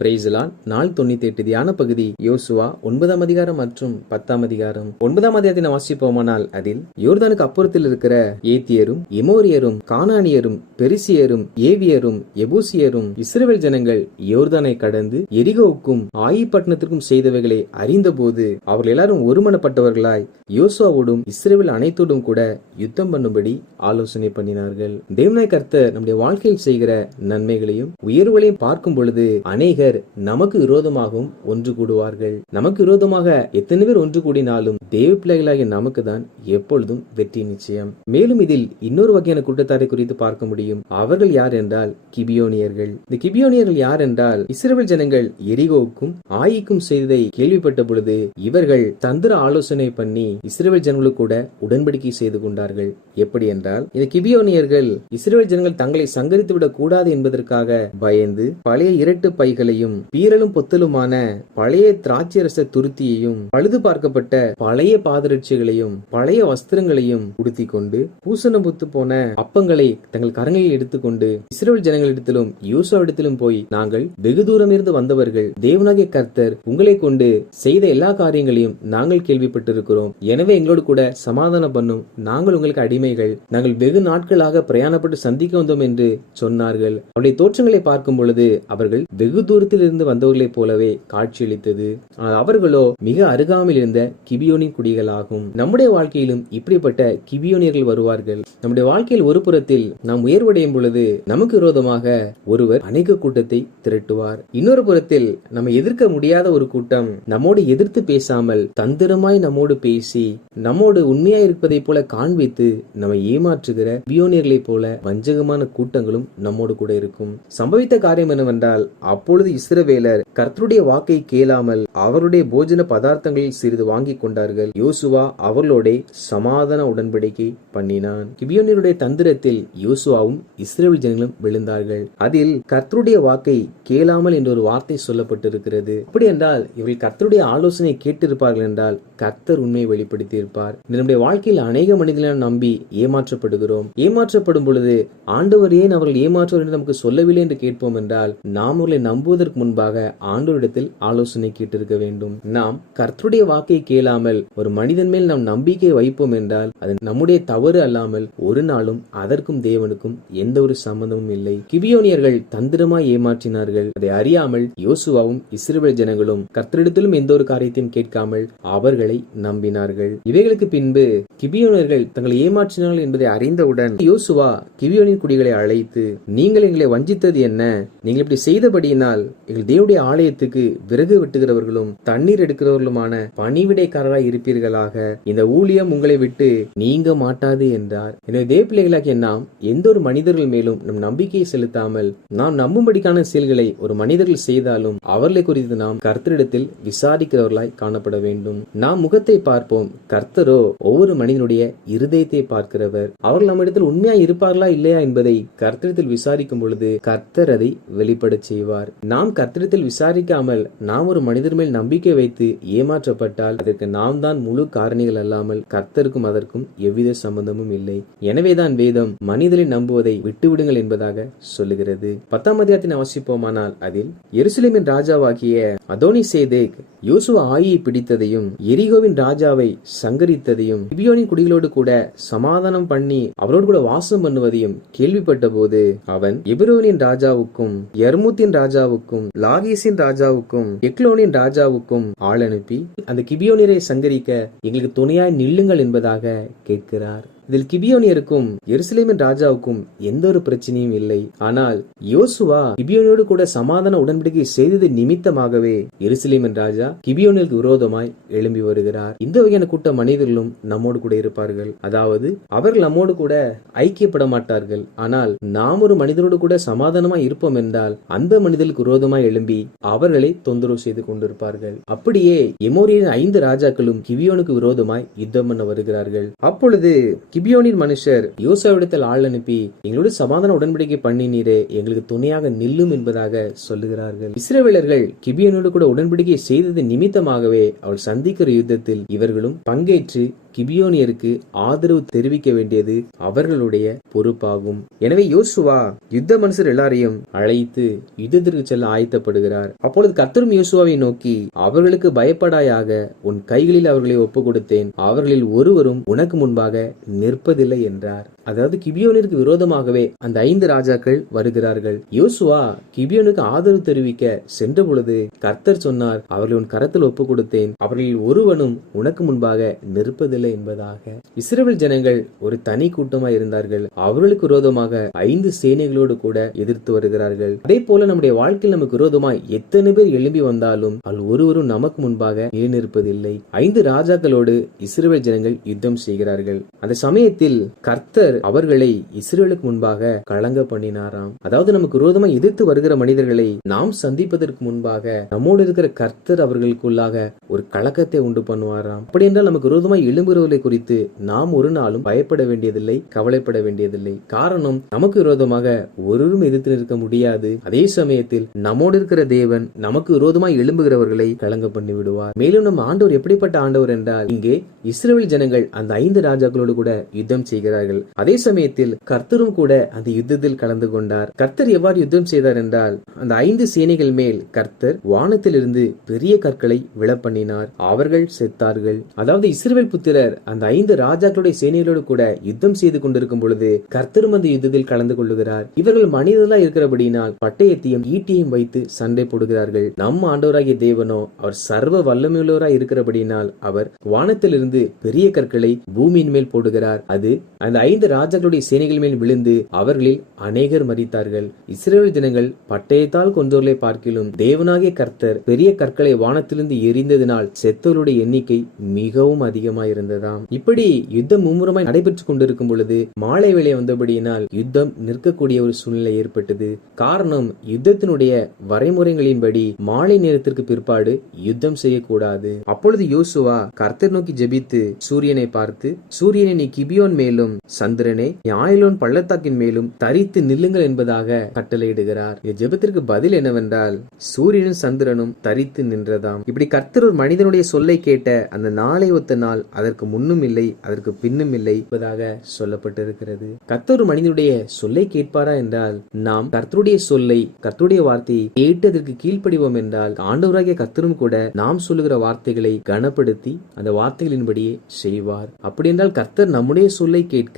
பிரைஸ்லான் நாள் 98 தியான பகுதி யோசுவா 9ஆம் அதிகாரம் மற்றும் 10ஆம் அதிகாரம். 9ஆம் அதிகாரத்தினை வாசிப்போமானால் அதில் யோர்தானுக்கு அப்புறத்தில் இருக்கிற ஏத்தியரும் எமோரியரும் கானானியரும் பெரிசியரும் ஏவியரும் எபூசியரும் இஸ்ரவேல் ஜனங்கள் யோர்தானை கடந்து எரிகோவுக்கும் ஆயி பட்டணத்திற்கும் செய்தவைகளை அறிந்தபோது அவர்கள் எல்லாரும் ஒருமனப்பட்டவர்களாய் யோசுவாவோடும் இஸ்ரவேல் அனைத்தோடும் கூட யுத்தம் பண்ணும்படி ஆலோசனை பண்ணினார்கள். தேவனாய் கர்த்தர் நம்முடைய வாழ்க்கையில் செய்கிற நன்மைகளையும் உயர்வுகளையும் பார்க்கும் பொழுது அநேகர் நமக்கு விரோதமாகவும் ஒன்று கூடுவார்கள். நமக்கு விரோதமாக எத்தனை பேர் ஒன்று கூடினாலும் தேவ பிள்ளைகளாகிய நமக்கு தான் எப்பொழுதும் வெற்றி நிச்சயம். மேலும் இதில் இன்னொரு வகையான கூட்டத்தாரை குறித்து பார்க்க முடியும். அவர்கள் யார் என்றால் கிபியோனியர்கள். இந்த கிபியோனியர்கள் யார் என்றால் இஸ்ரவேல் ஜனங்கள் எரிகோவுக்கும் ஆயிக்கும் செய்ததை கேள்விப்பட்ட பொழுது இவர்கள் தந்திர ஆலோசனை பண்ணி இஸ்ரவேல் ஜனங்களுக்கு கூட உடன்படிக்கை செய்து கொண்டார்கள். எப்படி என்றால் இந்த கிபியோனியர்கள் இஸ்ரவேல் ஜனங்கள் தங்களை சங்கரித்து விடக் கூடாது என்பதற்காக பயந்து பழைய இரட்டு பைகளையும் பீரலும் பொத்தலுமான பழைய திராட்சரச துருத்தியையும் பழுது பார்க்கப்பட்ட பழைய பாதரட்சிகளையும் பழைய வஸ்திரங்களையும் உடுத்திக் கொண்டு பூசண புத்து போன அப்பங்களை தங்கள் கரங்களில் எடுத்துக்கொண்டு இஸ்ரவேல் ஜனங்களிடத்திலும் யோசுவாவிடத்திலும் போய், நாங்கள் வெகு தூரம் இருந்து வந்தவர்கள், தேவனாகிய கர்த்தர் உங்களை கொண்டு செய்த எல்லா காரியங்களையும் நாங்கள் கேள்விப்பட்டிருக்கிறோம். எனவே எங்களோடு கூட சமாதானம் பண்ணும். நாங்கள் உங்களுக்கு அடிமைகள். நாங்கள் வெகு நாட்களாக பிரயாணப்பட்டு சந்திக்க வந்தோம் என்று சொன்னார்கள். அவருடைய தோற்றங்களை பார்க்கும் பொழுது அவர்கள் வெகு தூரத்தில் இருந்து வந்தவர்களைப் போலவே காட்சியளித்தது. ஆனால் அவர்களோ மிக அருகாமையில் இருந்த கிபியோனின் குடிகளாகும். நம்முடைய வாழ்க்கையிலும் இப்படிப்பட்ட கிபியோனியர்கள் வருவார்கள். நம்முடைய வாழ்க்கையில் ஒரு புறத்தில் நாம் உயர்வடையும் பொழுது நமக்கு விரோதமாக ஒருவர் அநேக கூட்டத்தை திரட்டுவார். இன்னொரு புறத்தில் நம்ம எதிர்க்க முடியாத ஒரு கூட்டம் நம்மோடு எதிர்த்து பேசாமல் தந்திரமாய் நம்மோடு பேசி நம்மோடு உண்மையாய் இருப்பதை போல காண்பித்து நம்மை ஏமாற்றுகிற கிபியோனியர்களைப் போல வஞ்சகமான கூட்டங்களும் நம்மோடு கூட இருக்கும். சம்பவித்த காரியம் என்னவென்றால், அப்பொழுது இஸ்ரவேலர் கர்த்தருடைய வாக்கை கேளாமல் அவருடைய போஜன பதார்த்தங்களில் சிறிது வாங்கி கொண்டார்கள். யோசுவா அவர்களோட சமாதான உடன்படிக்கை பண்ணினான். கிபியோனியருடைய தந்திரத்தில் யோசுவாவும் இஸ்ரவேல் ஜனங்களும் விழுந்தார்கள். அதில் கர்த்தருடைய வாக்கை கேளாமல் என்ற ஒரு வார்த்தை சொல்லப்பட்டிருக்கிறது. அப்படி என்றால் இவர்கள் கர்த்தருடைய ஆலோசனை கேட்டிருப்பார்கள் என்றால் கர்த்தர் உண்மையை வெளிப்படுத்தி இருப்பார். நம்முடைய வாழ்க்கையில் அநேக மனிதர்களை நம்பி ஏமாற்றப்படுகிறோம். ஏமாற்றப்படும் பொழுது ஆண்டவர் ஏன் அவர்கள் ஏமாற்றுவர் என்று நமக்கு சொல்லவில்லை என்று கேட்போம் என்றால், நாம் அவர்களை நம்புவதற்கு முன்பாக ஆண்டவரிடத்தில் ஆலோசனை கேட்டிருக்க வேண்டும். நாம் கர்த்தருடைய வாக்கை கேளாமல் ஒரு மனிதன் மேல் நாம் நம்பிக்கை வைப்போம் என்றால் அது நம்முடைய தவறு அல்லாமல் ஒரு நாளும் அதற்கும் தேவனுக்கும் எந்த ஒரு சம்பந்தமும் இல்லை. கிபியோனியர்கள் தந்திரமாய் ஏமாற்றினார்கள். அதை அறியாமல் யோசுவாவும் இஸ்ரவேல் ஜனங்களும் கர்த்தரிடத்திலும் எந்த ஒரு காரியத்தையும் கேட்காமல் அவர்களை நம்பினார்கள். இவைகளுக்கு பின்பு கிபியோனியர்கள் தங்களை ஏமாற்றினார்கள் என்பதை அறிந்தவுடன் யோசுவா கிபியோனின் குடிகளை அழைத்து, நீங்கள் எங்களை வஞ்சித்தது என்ன? நீங்கள் இப்படி செய்தபடியினால் எங்கள் தேவனுடைய ஆலயத்துக்கு விறகு வெட்டுகிறவர்களும் தண்ணீர் எடுக்கிறவர்களுமான பணிவிடைக்காரராய் இருப்பீர்களாக. இந்த ஊழியம் உங்களை விட்டு நீங்க மாட்டாது என்றார். எனவே தேவ பிள்ளைகளாகிய நாம் எந்த ஒரு மனிதர்கள் மேலும் நம் நம்பிக்கையை செலுத்தாமல் நாம் நம்பும்படிக்கான செயல்களை ஒரு மனிதர்கள் செய்தாலும் அவர்களை குறித்து நாம் கர்த்தரிடத்தில் விசாரிக்கிறவர்களாய் காணப்பட வேண்டும். நாம் முகத்தை பார்ப்போம், கர்த்தரோ ஒவ்வொரு மனிதனுடைய இருதயத்தை பார்க்கிறவர். அவர்கள் நம்மிடத்தில் உண்மையா இருப்பார்களா இல்லையா என்பதை கர்த்தரிடத்தில் விசாரிக்கும் பொழுது கர்த்தர் அதை வெளிப்பட செய்வார். நாம் கர்த்தரிடத்தில் விசாரிக்காமல் நாம் ஒரு மனிதர் மேல் நம்பிக்கை வைத்து ஏமாற்றப்பட்டால் அதற்கு நாம் தான் முழு காரணிகள் அல்லாமல் கர்த்தருக்கும் அதற்கும் எவ்வித சம்பந்தமும் இல்லை. எனவேதான் வேதம் மனிதரை நம்புவதை விட்டுவிடுங்கள் என்பதாக சொல்லுகிறது. 10ஆம் அதிகாரத்தினை வாசிப்போமானால் அதில் எருசலேமின் ராஜாவாகிய அதோனிசேதேக் யோசுவா ஆயியை பிடித்ததையும் எரிகோவின் ராஜாவை சங்கரித்ததையும் கிபியோனின் குடிகளோடு கூட சமாதானம் பண்ணி அவரோடு கூட வாசம் பண்ணுவதையும் கேள்விப்பட்ட போது அவன் எபிரோனின் ராஜாவுக்கும் யர்மூத்தின் ராஜாவுக்கும் லாகீசின் ராஜாவுக்கும் எக்லோனின் ராஜாவுக்கும் ஆள் அனுப்பி அந்த கிபியோனியரை சங்கரிக்க எங்களுக்கு துணையாய் நில்லுங்கள் என்பதாக கேட்கிறார். இதில் கிபியோனியருக்கும் எருசலேமின் ராஜாவுக்கும் எந்த ஒரு பிரச்சனையும் இல்லை. ஆனால் யோசுவா கிபியோனியோடு கூட சமாதான உடன்படிக்கை செய்தது நிமித்தமாகவே எருசலேமின் ராஜா கிபியோனியருக்கு விரோதமாய் எழும்பி வருகிறார். இந்த வகையான கூட்ட மனிதர்களும் நம்மோடு கூட இருப்பார்கள். அதாவது அவர்கள் நம்மோடு கூட ஐக்கியப்பட மாட்டார்கள். ஆனால் நாம் ஒரு மனிதரோடு கூட சமாதானமாய் இருப்போம் என்றால் அந்த மனிதர்களுக்கு விரோதமாய் எழும்பி அவர்களை தொந்தரவு செய்து கொண்டிருப்பார்கள். அப்படியே எமோரியரின் 5 ராஜாக்களும் கிபியோனுக்கு விரோதமாய் யுத்தம் பண்ண வருகிறார்கள். அப்பொழுது கிபியோனின் மனுஷர் யோசுவாவிடத்தில் ஆள் அனுப்பி, எங்களோடு சமாதான உடன்படிக்கை பண்ணினீரே, எங்களுக்கு துணையாக நில்லும் என்பதாக சொல்லுகிறார்கள். இஸ்ரவேலர்கள் கிபியோனோடு கூட உடன்படிக்கை செய்தது நிமித்தமாகவே அவள் சந்திக்கிற யுத்தத்தில் இவர்களும் பங்கேற்று கிபியோனியருக்கு ஆதரவு தெரிவிக்க வேண்டியது அவர்களுடைய பொறுப்பாகும். எனவே யோசுவா யுத்த மனுஷர் எல்லாரையும் அழைத்து யுத்தத்திற்கு செல்ல ஆயத்தப்படுகிறார். அப்பொழுது கர்த்தரும் யோசுவாவை நோக்கி, அவர்களுக்கு பயப்படாயாக, உன் கைகளில் அவர்களை ஒப்பு கொடுத்தேன், அவர்களில் ஒருவரும் உனக்கு முன்பாக நிற்பதில்லை என்றார். அதாவது கிபியோனிற்கு விரோதமாகவே அந்த 5 ராஜாக்கள் வருகிறார்கள். யோசுவா கிபியோனுக்கு ஆதரவு தெரிவிக்க சென்ற பொழுது கர்த்தர் சொன்னார், அவர்கள் உன் கரத்தில் ஒப்பு கொடுத்தேன், அவர்களில் ஒருவனும் உனக்கு முன்பாக நிற்பதில்லை என்பதாக. இஸ்ரவேல் ஜனங்கள் ஒரு தனி கூட்டமாய் இருந்தார்கள். அவர்களுக்கு விரோதமாக 5 சேனைகளோடு கூட எதிர்த்து வருகிறார்கள். அதே போல நம்முடைய வாழ்க்கையில் நமக்கு விரோதமாய் எத்தனை பேர் எழும்பி வந்தாலும் அவர்கள் ஒருவரும் நமக்கு முன்பாக நிற்பதில்லை. 5 ராஜாக்களோடு இஸ்ரவேல் ஜனங்கள் யுத்தம் செய்கிறார்கள். அந்த சமயத்தில் கர்த்தர் அவர்களை இஸ்ரவேலுக்கு முன்பாக கலங்க பண்ணினாராம். அதாவது நமக்கு விரோதமாய் எதிர்த்து வருகிற மனிதர்களை நாம் சந்திப்பதற்கு முன்பாக நம்மோடு இருக்கிற கர்த்தர் அவர்களுக்குள்ளாக ஒரு கலக்கத்தை உண்டு பண்ணுவாராம். அப்படி என்றால் நமக்கு விரோதமாய் எழும்புகிறவர்களை குறித்து நாம் ஒரு நாளும் பயப்பட வேண்டியதில்லை, கவலைப்பட வேண்டியதில்லை. காரணம், நமக்கு விரோதமாக ஒருவரும் எதிர்த்து நிற்க முடியாது. அதே சமயத்தில் நம்மோடு இருக்கிற தேவன் நமக்கு விரோதமாய் எழும்புகிறவர்களை கலங்க பண்ணி விடுவார். மேலும் நம்ம ஆண்டவர் எப்படிப்பட்ட ஆண்டவர் என்றால், இங்கே இஸ்ரவேல் ஜனங்கள் அந்த 5 ராஜாக்களோடு கூட யுத்தம் செய்கிறார்கள். அதே சமயத்தில் கர்த்தரும் கூட அந்த யுத்தத்தில் கலந்து கொண்டார். கர்த்தர் எவ்வாறு யுத்தம் செய்தார் என்றால், அந்த 5 சேனைகள் மேல் கர்த்தர் வானத்திலிருந்து பெரிய கற்களை விழப்பண்ணினார். அவர்கள் செத்தார்கள். அதாவது இஸ்ரவேல் புத்திரர் அந்த 5 ராஜாக்களுடைய சேனைகளோடு கூட யுத்தம் செய்து கொண்டிருக்கும் பொழுது கர்த்தரும் அந்த யுத்தத்தில் கலந்து கொள்ளுகிறார். இவர்கள் மனிதர்களா இருக்கிறபடியினால் பட்டயத்தையும் ஈட்டியையும் வைத்து சண்டை போடுகிறார்கள். நம் ஆண்டவராகிய தேவனோ அவர் சர்வ வல்லமையுள்ளவராய் இருக்கிறபடியினால் அவர் வானத்திலிருந்து பெரிய கற்களை பூமியின் மேல் போடுகிறார். அது அந்த 5 ராஜாக்களுடைய சேனைகள் மேல் விழுந்து அவர்களில் அநேகர் மரித்தார்கள். இஸ்ரவேல் ஜனங்கள் பட்டயத்தால் கொன்றவர்களை பார்க்கிலும் தேவனாகிய கர்த்தர் பெரிய கற்களை வானத்திலிருந்து எரிந்ததினால் செத்தவர்களுடைய எண்ணிக்கை மிகவும் அதிகமாயிருந்ததாம். இப்படி யுத்தம் மும்முரமாய் நடைபெற்றுக் கொண்டிருக்கும் பொழுது மாலை வேளை வந்தபடியினால் யுத்தம் நிற்கக்கூடிய ஒரு சூழ்நிலை ஏற்பட்டது. காரணம், யுத்தத்தினுடைய வரைமுறைகளின்படி மாலை நேரத்திற்கு பிற்பாடு யுத்தம் செய்யக்கூடாது. அப்பொழுது யோசுவா கர்த்தர் நோக்கி ஜெபித்து சூரியனை பார்த்து, சூரியனை நீ கிபியோன் மேலும் சந்திரனே ஆயிலோன் பள்ளத்தாக்கின் மேலும் தரித்து நில்லுங்கள் என்பதாக கட்டளையிடுகிறார். ஜெபத்திற்கு பதில் என்னவென்றால், சூரியனும் சந்திரனும் தரித்து நின்றதாம். இப்படி கர்த்தர் ஒரு மனிதனுடைய சொல்லை கேட்ட அந்த நாளை ஒத்த நாள் அதற்கு முன்னும் இல்லை, அதற்கு பின்னும் இல்லை என்பதாக சொல்லப்பட்டிருக்கிறது. கர்த்தர் ஒரு மனிதனுடைய சொல்லை கேட்பாரா என்றால், நாம் கர்த்தருடைய சொல்லை, கர்த்தருடைய வார்த்தையை கேட்டு அதற்கு கீழ்ப்படிவோம் என்றால் ஆண்டவராகிய கர்த்தரும் கூட நாம் சொல்லுகிற வார்த்தைகளை கனப்படுத்தி அந்த வார்த்தைகளின்படியே செய்வார். அப்படி என்றால் கர்த்தர் நம்முடைய சொல்லை கேட்க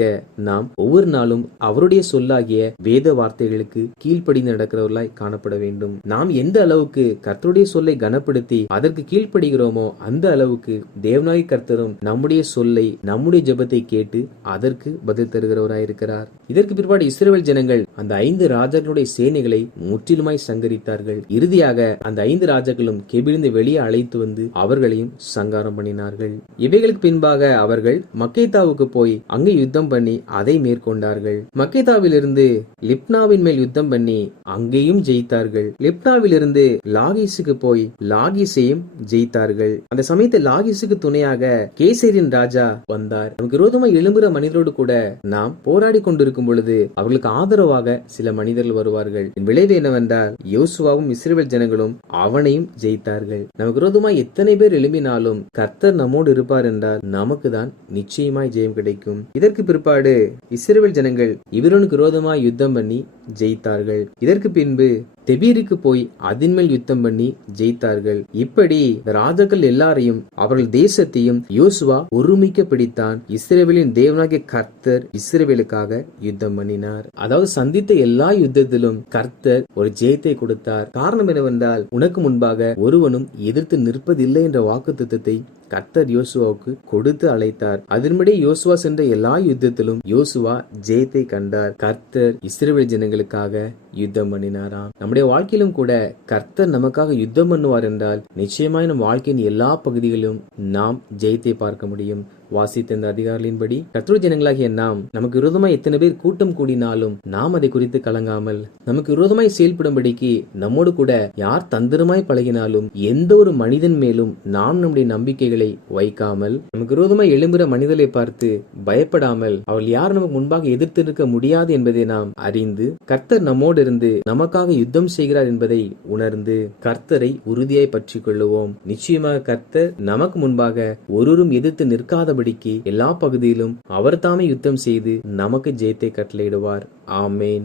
நாம் ஒவ்வொரு நாளும் அவருடைய சொல்லாகிய வேத வார்த்தைகளுக்கு கீழ்ப்படி நடக்கிறவர்களாய் காணப்பட வேண்டும். நாம் எந்த அளவுக்கு கர்த்தருடைய சொல்லை கனப்படுத்தி அதற்கு கீழ்ப்படுகிறோமோ அந்த அளவுக்கு தேவனாகிய கர்த்தரும் நம்முடைய சொல்லை, நம்முடைய ஜெபத்தை கேட்டு அதற்கு பதில் தருகிறவராய் இருக்கிறார். இதற்கு பிற்பாடு இஸ்ரவேல் ஜனங்கள் அந்த 5 ராஜாக்களுடைய சேனைகளை முற்றிலுமாய் சங்கரித்தார்கள். இறுதியாக அந்த 5 ராஜாக்களும் கெபிலிருந்து வெளியே அழைத்து வந்து அவர்களையும் சங்காரம் பண்ணினார்கள். இவைகளுக்கு பின்பாக அவர்கள் மக்கேதாவுக்கு போய் அங்கே யுத்தம் பண்ணி அதை மேற்கொண்டார்கள். மக்கேதாவிலிருந்து லிப்னாவின் மேல் யுத்தம் பண்ணி அங்கேயும் ஜெயித்தார்கள். லிப்னாவிலிருந்து லாகீசுக்கு போய் லாகீசையும் ஜெயித்தார்கள். அந்த சமயத்தில் லாகீசுக்கு துணையாக கேசரின் ராஜா வந்தார். நமக்கு விரோதமாக எழும்புகிற மனிதரோடு கூட நாம் போராடி கொண்டிருக்கும் பொழுது அவர்களுக்கு ஆதரவாக சில மனிதர்கள் வருவார்கள். விளைவு என்னவென்றால் யோசுவாவும் இஸ்ரவேல் ஜனங்களும் அவனையும் ஜெயித்தார்கள். நமக்கு விரோதமாய் எத்தனை பேர் எழும்பினாலும் கர்த்தர் நம்மோடு இருப்பார் என்றால் நமக்கு தான் நிச்சயமாய் ஜெயம் கிடைக்கும். இதற்கு பிற்பாடு இஸ்ரவேல் ஜனங்கள் இவருக்கு விரோதமாய் யுத்தம் பண்ணி ஜெயித்தார்கள். இதற்கு பின்பு தெபீருக்கு போய் அதன் மேல் யுத்தம் பண்ணி ஜெயித்தார்கள். இப்படி ராஜாக்கள் எல்லாரையும் அவர்கள் தேசத்தையும் யோசுவா ஒருமிக்க பிடித்தான். இஸ்ரவேலின் தேவனாகிய கர்த்தர் இஸ்ரவேலுக்காக யுத்தம் பண்ணினார். அதாவது சந்தித்த எல்லா யுத்தத்திலும் கர்த்தர் ஒரு ஜெயத்தை கொடுத்தார். காரணம் என்னவென்றால், உனக்கு முன்பாக ஒருவனும் எதிர்த்து நிற்பதில்லை என்ற வாக்குத்தத்தத்தை கர்த்தர் யோசுவாவுக்கு கொடுத்து அழைத்தார். அதன்படி யோசுவா சென்ற எல்லா யுத்தத்திலும் யோசுவா ஜெயத்தை கண்டார். கர்த்தர் இஸ்ரவேல் ஜனங்களுக்காக யுத்தம் பண்ணினாராம். நம்முடைய வாழ்க்கையிலும் கூட கர்த்தர் நமக்காக யுத்தம் பண்ணுவார் என்றால் நிச்சயமாய் நம் வாழ்க்கையின் எல்லா பகுதிகளிலும் நாம் ஜெயத்தை பார்க்க முடியும். வாசித்த இந்த அதிகாரிகளின்படி கர்த்தருடைய ஜனங்களாகிய நாம் நமக்கு விரோதமாய் எத்தனை பேர் கூட்டம் கூடினாலும் நாம் அதை குறித்து கலங்காமல், நமக்கு விரோதமாய் செயல்படும்படிக்கு நம்மோடு கூட யார் தந்திரமாய் பழகினாலும் எந்த ஒரு மனிதன் மேலும் நாம் நம்முடைய நம்பிக்கைகளை வைக்காமல், நமக்கு விரோதமாய் எழும்புகிற மனிதரை பார்த்து பயப்படாமல், அவள் யார் நமக்கு முன்பாக எதிர்த்து நிற்க முடியாது என்பதை நாம் அறிந்து கர்த்தர் நம்மோடு இருந்து நமக்காக யுத்தம் செய்கிறார் என்பதை உணர்ந்து கர்த்தரை உறுதியாய் பற்றிக் கொள்ளுவோம். நிச்சயமாக கர்த்தர் நமக்கு முன்பாக ஒருவரும் எதிர்த்து நிற்காத இல்லாதபடிக்கு எல்லா பகுதியிலும் அவர் தாமே யுத்தம் செய்து நமக்கு ஜெயத்தை கட்டளையிடுவார். ஆமேன்.